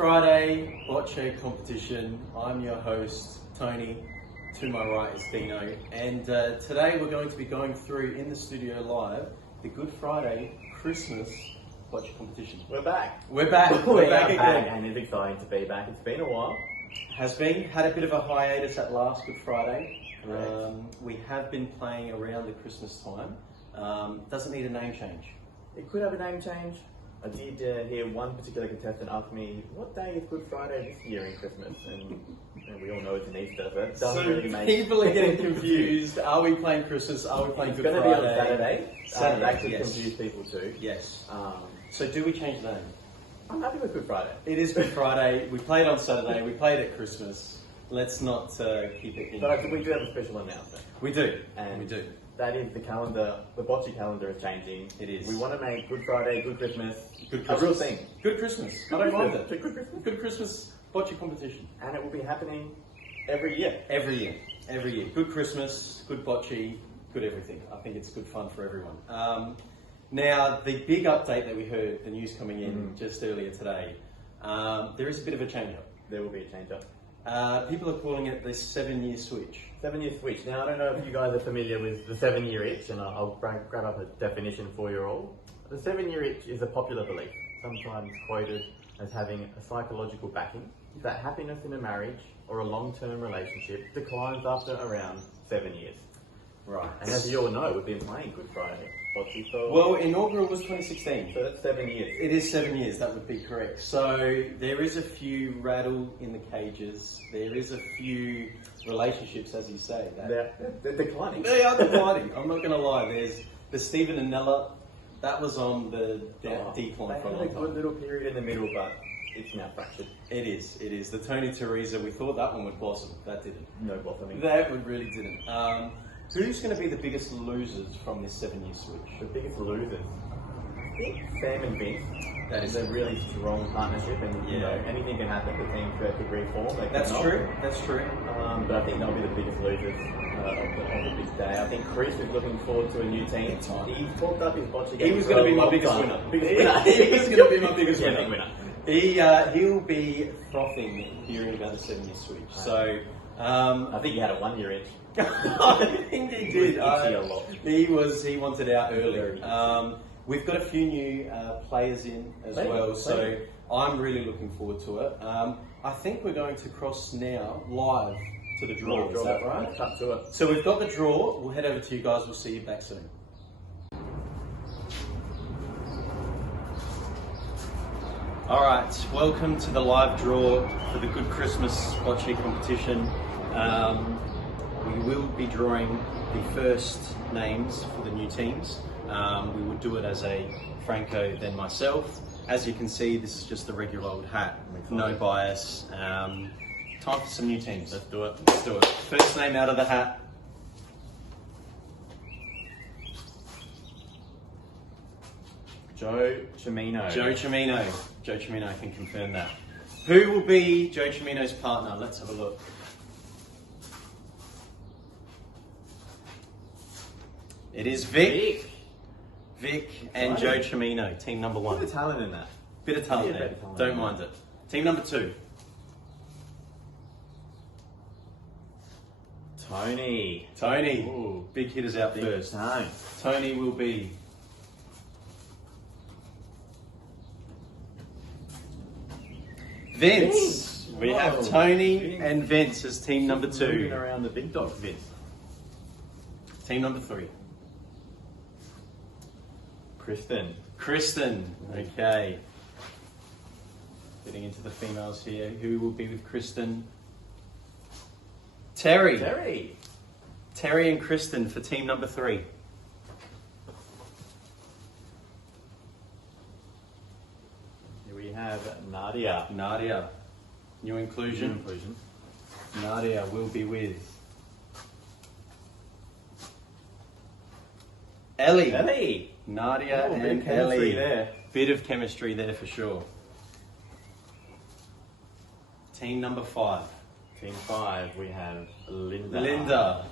Friday Bocce competition. I'm your host, Tony. To my right is Dino. And today we're going to be going through in the studio live the Good Friday Christmas Bocce competition. We're back. We're back. We're back again. and it's exciting to be back. It's been a while. Had a bit of a hiatus at last Good Friday. Correct. We have been playing around the Christmas time. Doesn't need a name change. It could have a name change. I did hear one particular contestant ask me, what day is Good Friday this year in Christmas? And we all know it's an Easter, so it doesn't really make people are getting confused. Are we playing Christmas? Are we playing Good Friday? It's going to be on Saturday. Saturday, that could yes. confuse people too. Yes. So do we change the name? I'm happy with Good Friday. It is Good Friday. We played on Saturday. We played at Christmas. Let's not keep it in. But we do have a special announcement. We do. And we do. That is the calendar. The Bocce calendar is changing. It is. We want to make Good Friday, Good Christmas, Good Christmas. a real thing. Good Christmas. Good I don't mind Christmas. it. Good Christmas. Good Christmas Bocce competition. And it will be happening every year. Every year. Every year. Good Christmas, good Bocce, good everything. I think it's good fun for everyone. Now, the big update that we heard, the news coming in just earlier today, there is a bit of a change-up. There will be a change-up. People are calling it the 7-year switch. 7-year switch. Now, I don't know if you guys are familiar with the 7-year itch, and I'll grab up a definition for you all. The 7-year itch is a popular belief, sometimes quoted as having a psychological backing, that happiness in a marriage or a long-term relationship declines after around 7 years. Right. And as you all know, we've been playing Good Friday. Well, inaugural was 2016. So that's 7 years. It is 7 years, that would be correct. So there is a few rattle in the cages. There is a few relationships, as you say. They're declining. They are declining. I'm not going to lie. There's the Stephen and Nella. That was on the decline for a long time. They had a good time. little period in the middle, but it's now fractured. It is. It is. The Tony Teresa, we thought that one would blossom. That didn't. No blossoming. That one really didn't. Who's going to be the biggest losers from this 7-year switch? The biggest losers? I think Sam and Vince. That is a really strong partnership, and you know, anything can happen. The team could reform. That's true. That's true. But I think they'll be the biggest losers of the big day. I think Chris is looking forward to a new team. He talked up his Bocce game. He was going to be my biggest winner. He was going to be my biggest winner. He'll be frothing hearing about the 7-year switch. So I think he had a 1-year itch. I think he did. A lot. He wanted out early. We've got a few new players in as well, so I'm really looking forward to it. I think we're going to cross now live to the draw. Is that right? Cut to it. So we've got the draw. We'll head over to you guys. We'll see you back soon. All right, welcome to the live draw for the Good Christmas Bocce competition. We will be drawing the first names for the new teams. We will do it as a Franco, then myself. As you can see, this is just the regular old hat, no bias. Time for some new teams. Let's do it. Let's do it. First name out of the hat. Joe Cimino. Joe Cimino. Joe Cimino, I can confirm that. Who will be Joe Cimino's partner? Let's have a look. It is Vic. Vic and Joe Cimino, team number 1. Bit of talent in that. Bit of talent there. Don't mind it. Team number 2. Tony. Ooh, big hitters out there. First time. Tony will be Vince. We have Tony and Vince as team number 2. Moving around the big dog, Vince. Team number 3. Kristen. Okay. Getting into the females here. Who will be with Kristen? Terry and Kristen for team number 3. Here we have Nadia. New inclusion. Nadia will be with Ellie. Nadia and Ellie. There. Bit of chemistry there for sure. Team number 5. Team 5, we have Linda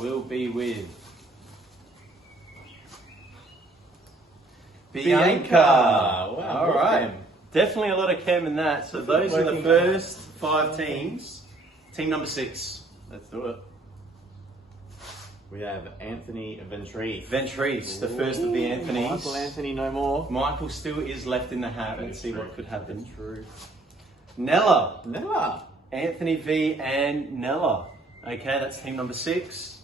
will be with Bianca. Wow. All right. Definitely a lot of chem in that. So those are the first 5 teams. Team number 6. Let's do it. We have Anthony Ventris. Ventris, the first of the Anthonys. Michael Anthony, no more. Michael still is left in the hat. Let's see what could happen. That's true. Nella. Anthony V and Nella. Okay, that's team number 6.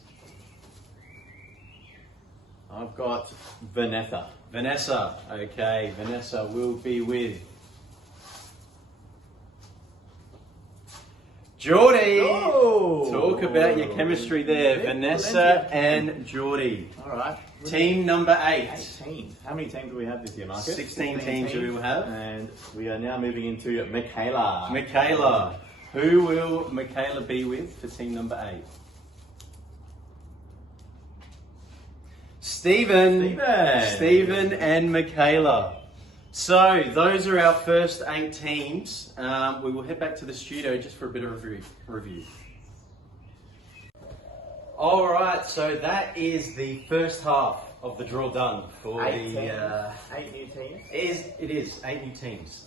I've got Vanessa. Vanessa. Okay, Vanessa will be with Geordie. Oh! Talk about your chemistry there. Vanessa and Geordie. All right. Team number 8. 18. How many teams do we have this year, Marcus? 16 teams we will have. And we are now moving into Michaela. Michaela. Who will Michaela be with for team number 8? Stephen and Michaela. So those are our first 8 teams. We will head back to the studio just for a bit of review. All right, so that is the first half of the draw done for 8 the new teams. It is 8 new teams.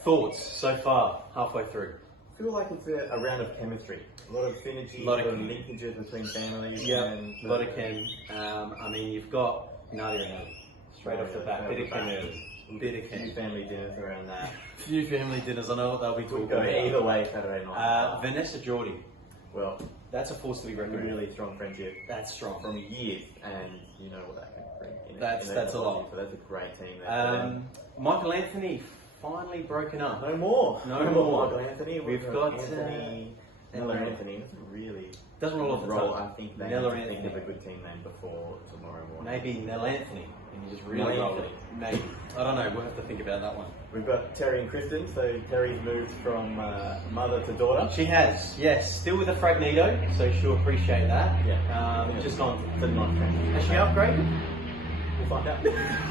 Thoughts so far, halfway through? I feel like it's a round of chemistry. A lot of synergy, a lot of linkages between families. Yeah, and a lot of chem. I mean, you've got Nadia and Ellie. Straight off the bat, bit of chem early. Bit of chem. Few family dinners around that. Few family dinners, I know what they'll be talking Go about. either way Saturday night. Vanessa Geordie. Well, that's a force to be reckoned with. Really strong friendship. That's strong. From years, and you know what that can bring. That's a lot. So that's a great team there. Michael Anthony finally broken up. No more. No more. Michael Anthony. We've got Anthony. Nella Anthony doesn't really roll off the roll. tongue. I think they Nella need to think Anthony. of a good team name before tomorrow morning. Maybe Nell Anthony, and you just really roll it. Maybe. I don't know. We'll have to think about that one. We've got Terry and Kristen. So Terry's moved from mother to daughter. She has, yes. Still with a Fragnito, so she'll appreciate that. Yeah. Just on. It's a nice friend. Has she upgraded? We'll find out.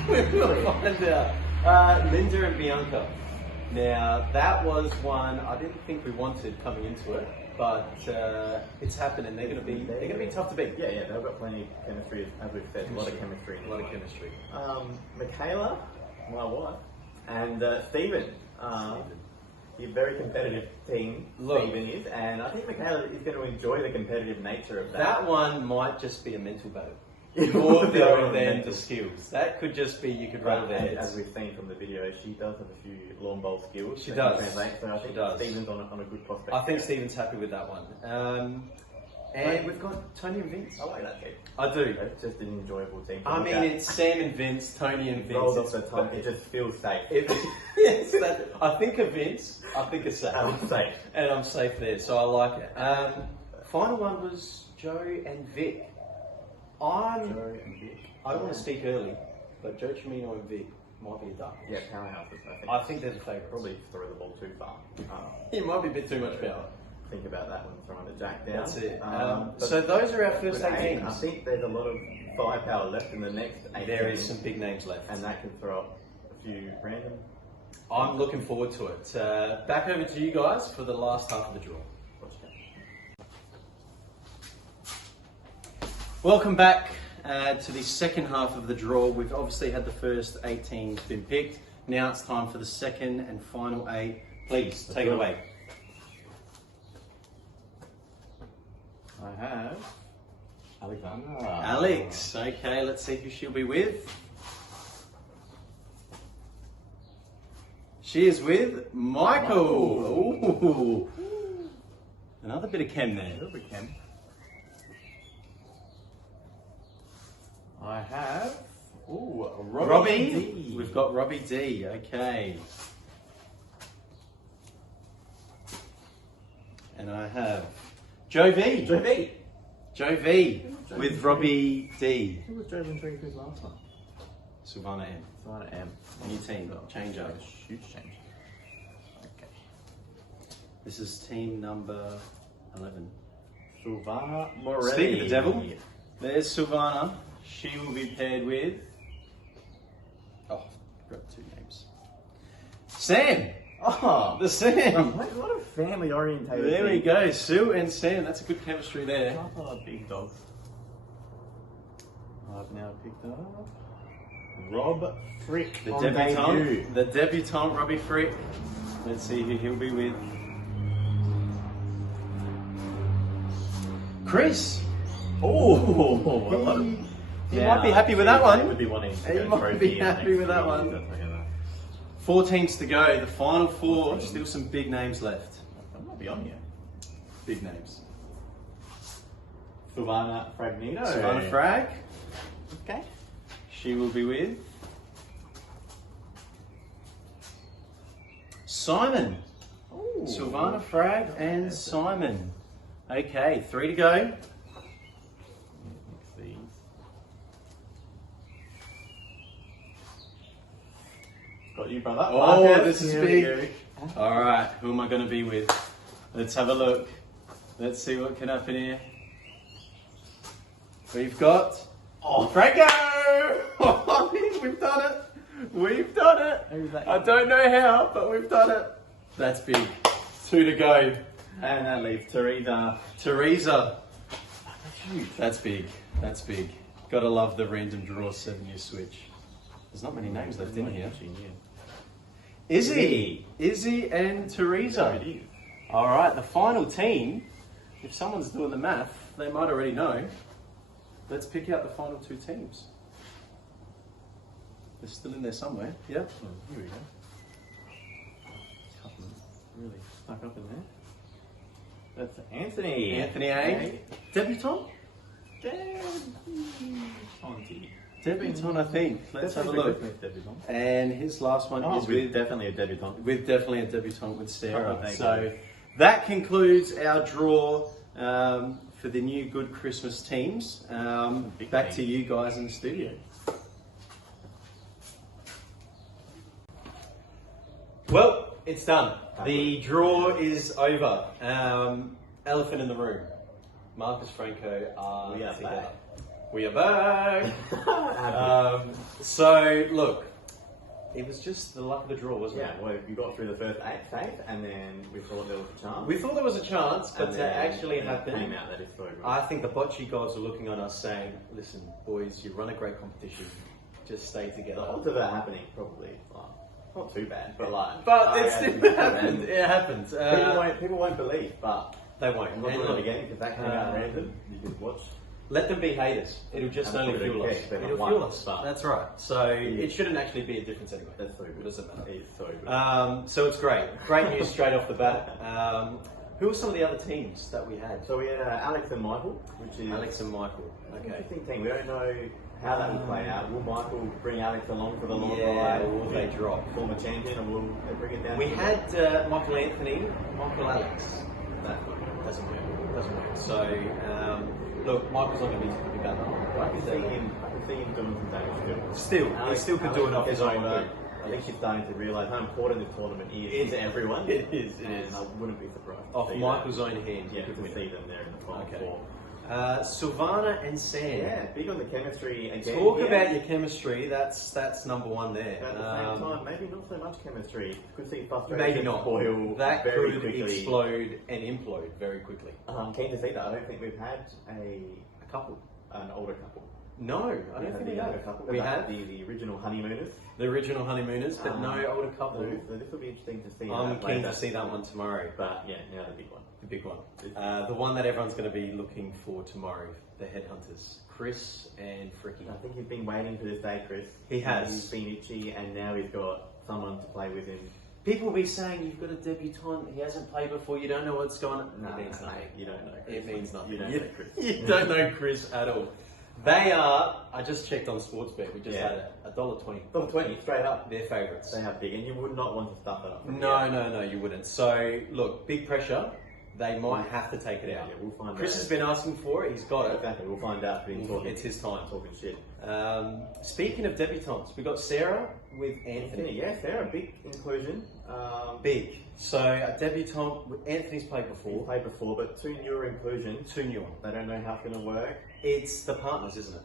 We'll find out. Linda and Bianca. Now, that was one I didn't think we wanted coming into it, but it's happening. They're going to be tough to beat. Yeah, they've got plenty of chemistry, as we've said. A lot of chemistry. A lot of chemistry. Michaela, my wife, and Stephen. A very competitive team, Stephen is, and I think Michaela is going to enjoy the competitive nature of that. That one might just be a mental battle. More than the skills. That could just be you could rattle their heads. As we've seen from the video, she does have a few lawn bowl skills. She does. Translate, so I think Stephen's on a good prospect. I think Stephen's happy with that one. And we've got Tony and Vince. I like that team. I do. It's just an enjoyable team. I mean, it's Sam and Vince, Tony and Vince. Rolls off the tongue. It just feels safe. Yes, I think of Vince. I think of Sam. I'm safe. And I'm safe there, so I like it. Final one was Joe and Vic. I don't want to speak early, but Joe Chimino and Vic might be a duck. Yeah, powerhouses. I think there's a favourite. Probably throw the ball too far. It might be a bit too much power. Think about that one, throwing the jack down. That's it. So those are our first 8 teams. I think there's a lot of firepower left in the next 8 There teams, is some big names left. and that can throw up a few random. I'm looking forward to it. Back over to you guys for the last half of the draw. Welcome back to the second half of the draw. We've obviously had the first 8 teams been picked. Now it's time for the second and final 8. Please, take it away. I have Alexandra. Alex. Okay, let's see who she'll be with. She is with Michael. Ooh. Another bit of chem there. A little bit chem. I have Robbie. D. We've got Robbie D. Okay. And I have Joe V. Joe V. With Robbie D. Who was Joe Venturi who's last time? Savannah M. Savannah M. New team. Change up. Huge change. Okay. This is team number 11. Silvana Morelli. Speaking of the devil, there's Silvana. She will be paired with... Oh, got 2 names. Sam! Oh, The Sam! a lot of family orientated. There we go, Sue and Sam. That's a good chemistry there. Big dogs. I've now picked up Rob Frick. The on debutant. debut. The debutant, Robbie Frick. Let's see who he'll be with. Chris. Oh, He might be happy with that He one. would be wanting to He go might trophy be in the happy next with that few one. years, I'll tell you that. 4 teams to go. The final 4. Still some big names left. I might be on here. Big names. Silvana Fragnino. Savannah Frag. Okay. She will be with Simon. Ooh. Silvana Frag and Simon. Okay, 3 to go. Mix these. Got you, brother. Oh, Marcus, this is here we big. go. All right, who am I going to be with? Let's have a look. Let's see what can happen here. We've got Franco. We've done it. We've done it. Who's that? I don't know how, but we've done it. That's big. 2 to go. And that leaves Teresa. Teresa. That's big. That's big. Gotta love the random draw 7-year switch. There's not many names left in here. Izzy and Teresa. It is. All right, the final team. If someone's doing the math, they might already know. Let's pick out the final 2 teams. They're still in there somewhere. Yep. Oh, here we go. Couple really stuck up in there. That's Anthony. Anthony A. Debutant? Auntie. Debutant, I think. Let's have a look. Debutant. And his last one is with definitely a debutant. definitely a debutant with Sarah. Oh, thank So you. that concludes our draw for the new Good Christmas teams. Big Back team. to you guys in the studio. Well, it's done. The draw is over. Elephant in the room. Marcus Franco are We are together. back. We are back. So look, it was just the luck of the draw, wasn't Yeah, it? well, you got through the first 8 safe, and then we thought there was a chance. We thought there was a chance, but And to then actually it happen, came out that it's so good. I think the bocce gods are looking on us saying, listen, boys, you run a great competition. Just stay The together. odds of that happening probably not too bad, but like. But it I still think happened. It happened. People won't believe, but They won't. I'm not And doing it look, again because that came out random. You can watch. let them be haters. It'll just And only put it in fuel us. case they It'll want fuel one, us. but- That's right. So it shouldn't actually be a difference anyway. That's so good. It doesn't matter. It's so good. So it's great. Great news straight off the bat. Who were some of the other teams that we had? So we had Alex and Michael, which is Alex and Michael. an Okay. interesting team. We don't know how that will play out. Will Michael bring Alex along for the long Yeah, ride? or will they drop? Former champion, or will they bring it down? We to- had Michael Anthony, Michael Alex. That doesn't work. Doesn't work. So look, Michael's not going to be bad. I can see him doing some damage Still, still. he still could do it off his own. shoulder. I think she's starting to realise how important this tournament is to everyone. It is. And I wouldn't be surprised. to Off see Michael's that. own hand. Yeah, he could to win see it. them there in the final Okay. 4. Silvana and Sam. Yeah, big on the chemistry again. Talk yeah. about your chemistry. That's number one there. But at the same time, maybe not so much chemistry. Could see frustration Maybe not. boil That very could quickly. explode and implode very quickly. Keen to see that. I don't think we've had A couple. an older couple. No, I don't think we younger have. couple. We We've had have the original honeymooners. the original honeymooners, but no older couple. So this will be interesting to see. I'm how that plays keen to out. see that one tomorrow. But yeah, now the big one. The big one. The one that everyone's going to be looking for tomorrow. The headhunters, Chris and Fricky. I think he's been waiting for this day, Chris. He has. He's been itchy, and now he's got someone to play with him. People will be saying you've got a debutant. He hasn't played before. You don't know what's going on. No, it means nothing. mate, you don't know. Chris. It means nothing. You don't know Chris. You don't know Chris at all. They are. I just checked on Sportsbet. We just had it. $1.20. Top 20, straight up. They're favourites. They are big, and you would not want to stuff it up. No, you wouldn't. So look, big pressure. They might have to take it out. Yeah, we'll find Chris out. has been asking for it. He's got it. Exactly, we'll find out. It's his time. Talking shit. Speaking of debutantes, we got Sarah with Anthony. Yeah, Sarah, big inclusion. Big. So a debutant. Anthony's played He's before. played before, but 2 newer inclusions. 2 new. They don't know how it's going to work. It's the partners, isn't it?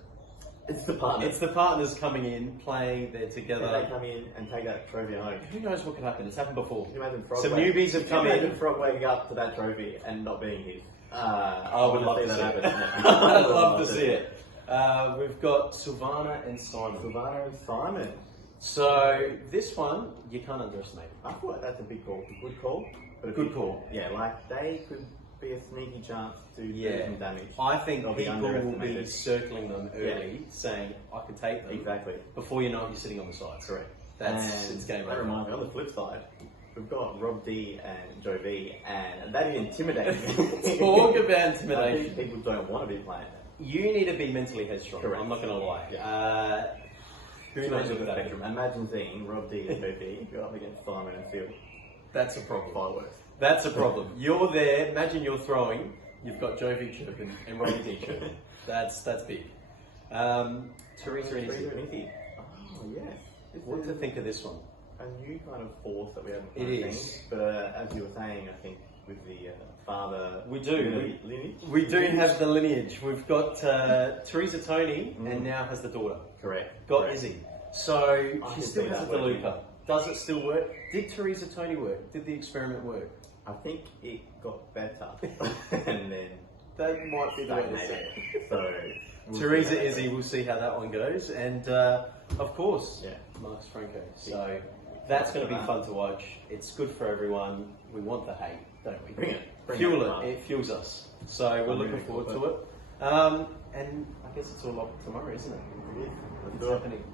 It's the partner. It's the partners coming in, playing. They're If together. they come in and take that trophy home. Who knows what could happen? It's happened before. Can you imagine Frog Some newbies have come in. Imagine Frog waking up to that trophy and not being his. I would love to see that it. happen. I'd love to see it. We've got Silvana and Simon. Silvana and Simon. So this one, you can't underestimate. I thought that's a big call. Good call. But a Good big call. Yeah, like they could be a sneaky chance to do Yeah. some damage. I think They'll be people will be underestimated. circling them early, saying, I can take them. Exactly. Before you know it, you're sitting on the sides. Correct. That's And it's game that over. reminds me, on the flip side, we've got Rob D and Joe V, and that is intimidating. Talk about I intimidation. think people don't want to be playing that. You need to be mentally headstrong. Correct. I'm not going to lie. Yeah. Who Two knows ends of what the that spectrum. Imagine seeing Rob D and Joe V go up against Simon and Phil. That's a problem. Fireworks. That's a problem. You're there. Imagine you're throwing. You've got Joe V chirping and Robbie D chirping. That's big. Teresa and Izzy. Easy. Oh, yes. This What is to think of this one? a new kind of force that we haven't It seen. is. But as you were saying, I think with the father... We do. Lineage? We do have the lineage. We've got Teresa Tony and now has the daughter. Correct. Got Correct. Izzy. So I she can still see has a that working. DeLuca. Does it still work? Did Teresa Tony work? Did the experiment work? I think it got better. And then... That might be the way to say stagnated. it. So... we'll Teresa see how that Izzy, goes. we'll see how that one goes. And of course, Yeah. Marcus Franco. So that's going to be fun to watch. It's good for everyone. We want the hate, don't we? Bring it. Bring Fuel it. it. It fuels us. So we're I'm looking really forward cool, to it. And I guess it's all up tomorrow, isn't it? Let's It's do it. happening.